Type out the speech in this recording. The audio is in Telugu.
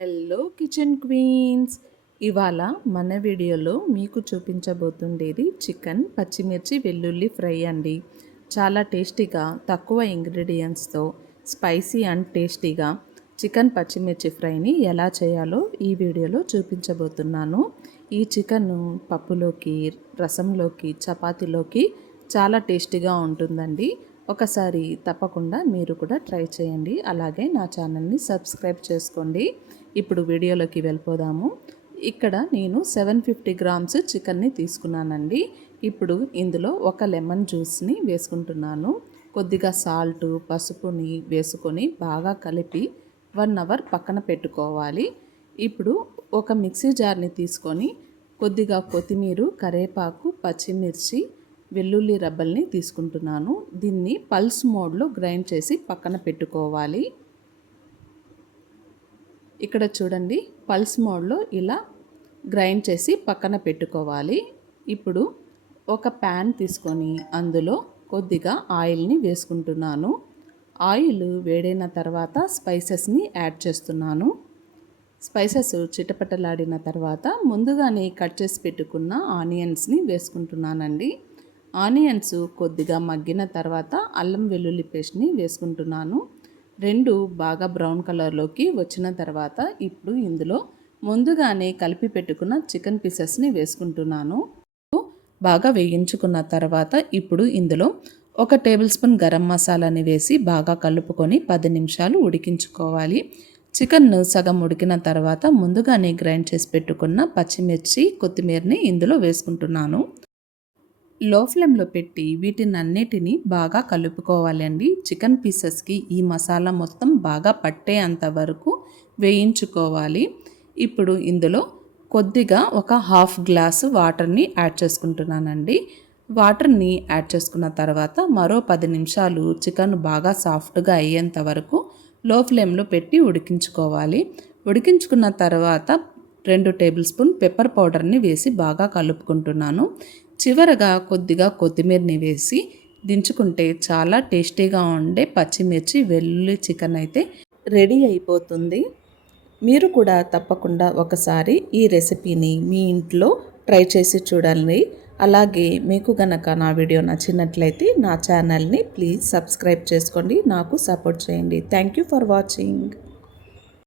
Hello kitchen queens. ఇవాళ మన వీడియోలో మీకు చూపించబోతుండేది చికెన్ పచ్చిమిర్చి వెల్లుల్లి ఫ్రై అండి. చాలా టేస్టీగా తక్కువ ఇంగ్రీడియంట్స్తో స్పైసీ అండ్ టేస్టీగా చికెన్ పచ్చిమిర్చి ఫ్రైని ఎలా చేయాలో ఈ వీడియోలో చూపించబోతున్నాను. ఈ చికెన్ పప్పులోకి, రసంలోకి, చపాతీలోకి చాలా టేస్టీగా ఉంటుందండి. ఒకసారి తప్పకుండా మీరు కూడా ట్రై చేయండి. అలాగే నా ఛానల్ని సబ్స్క్రైబ్ చేసుకోండి. ఇప్పుడు వీడియోలోకి వెళ్ళిపోదాము. ఇక్కడ నేను 750 గ్రామ్స్ చికెన్ని తీసుకున్నానండి. ఇప్పుడు ఇందులో ఒక లెమన్ జ్యూస్ని వేసుకుంటున్నాను. కొద్దిగా సాల్ట్, పసుపుని వేసుకొని బాగా కలిపి 1 అవర్ పక్కన పెట్టుకోవాలి. ఇప్పుడు ఒక మిక్సీ జార్ని తీసుకొని కొద్దిగా కొత్తిమీర, కరివేపాకు, పచ్చిమిర్చి, వెల్లుల్లి రబ్బల్ని తీసుకుంటున్నాను. దీన్ని పల్స్ మోడ్లో గ్రైండ్ చేసి పక్కన పెట్టుకోవాలి. ఇక్కడ చూడండి, పల్స్ మోడ్లో ఇలా గ్రైండ్ చేసి పక్కన పెట్టుకోవాలి. ఇప్పుడు ఒక ప్యాన్ తీసుకొని అందులో కొద్దిగా ఆయిల్ని వేసుకుంటున్నాను. ఆయిల్ వేడైన తర్వాత స్పైసెస్ని యాడ్ చేస్తున్నాను. స్పైసెస్ చిటపటలాడిన తర్వాత ముందుగానే కట్ చేసి పెట్టుకున్న ఆనియన్స్ని వేసుకుంటున్నానండి. ఆనియన్స్ కొద్దిగా మగ్గిన తర్వాత అల్లం వెల్లుల్లి పేస్ట్ని వేసుకుంటున్నాను. రెండు బాగా బ్రౌన్ కలర్లోకి వచ్చిన తర్వాత ఇప్పుడు ఇందులో ముందుగానే కలిపి పెట్టుకున్న చికెన్ పీసెస్ని వేసుకుంటున్నాను. బాగా వేయించుకున్న తర్వాత ఇప్పుడు ఇందులో 1 టేబుల్ స్పూన్ గరం మసాలాని వేసి బాగా కలుపుకొని 10 నిమిషాలు ఉడికించుకోవాలి. చికెన్ సగం ఉడికిన తర్వాత ముందుగానే గ్రైండ్ చేసి పెట్టుకున్న పచ్చిమిర్చి, కొత్తిమీరని ఇందులో వేసుకుంటున్నాను. లో ఫ్లేమ్లో పెట్టి వీటినన్నిటిని బాగా కలుపుకోవాలండి. చికెన్ పీసెస్కి ఈ మసాలా మొత్తం బాగా పట్టేంత వరకు వేయించుకోవాలి. ఇప్పుడు ఇందులో కొద్దిగా ఒక హాఫ్ గ్లాసు వాటర్ని యాడ్ చేసుకుంటున్నానండి. వాటర్ని యాడ్ చేసుకున్న తర్వాత మరో 10 నిమిషాలు చికెన్ బాగా సాఫ్ట్గా అయ్యేంత వరకు లో ఫ్లేమ్లో పెట్టి ఉడికించుకోవాలి. ఉడికించుకున్న తర్వాత 2 టేబుల్ స్పూన్ పెప్పర్ పౌడర్ని వేసి బాగా కలుపుకుంటున్నాను. చివరగా కొద్దిగా కొత్తిమీరని వేసి దించుకుంటే చాలా టేస్టీగా ఉండే పచ్చిమిర్చి వెల్లుల్లి చికెన్ అయితే రెడీ అయిపోతుంది. మీరు కూడా తప్పకుండా ఒకసారి ఈ రెసిపీని మీ ఇంట్లో ట్రై చేసి చూడండి. అలాగే మీకు గనక నా వీడియో నచ్చినట్లయితే నా ఛానల్ని ప్లీజ్ సబ్స్క్రైబ్ చేసుకోండి. నాకు సపోర్ట్ చేయండి. Thank you for watching.